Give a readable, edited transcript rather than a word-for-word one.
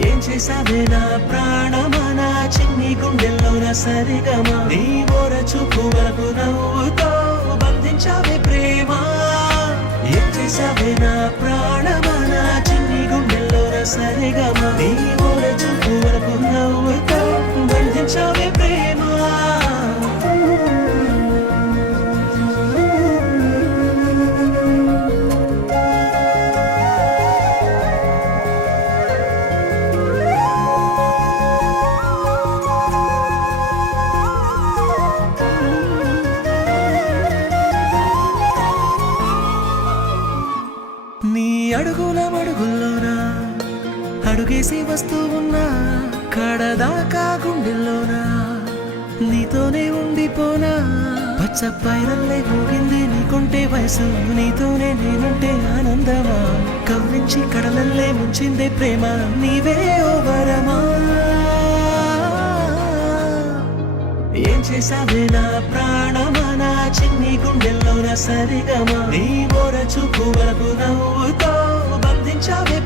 ఏం చేసావే నా ప్రాణమా నా చిన్ని గుండెల్లోన సరిగమా నీ ఓర చూపు వరకు నవ్వుతో బంధించావే ప్రేమ ఏం చేసావే నా ప్రాణమా నా చిన్ని గుండెల్లోన సరిగమా నీ ఓర చూపు వరకు నవ్వుతో బంధించావే ప్రేమ నీ అడుగుల మడుగుల్లోనా అడుగేసి వస్తూ ఉన్నా కడదాకా గుండెల్లోనా నీతోనే ఉండిపోనా పచ్చ పైరల్లే ఊగింది నీకుంటే వయసు నీతోనే నేనుంటే ఆనందమా కవ్వించి కడలల్లే ముంచిందే ప్రేమ నీవే ఓ వరమా ఏం చేసావే నా ప్రాణమా నా చిన్ని గుండెల్లోన సరిగమా నీ ఓర చూపు వరకు నవ్వుతో బంధించావే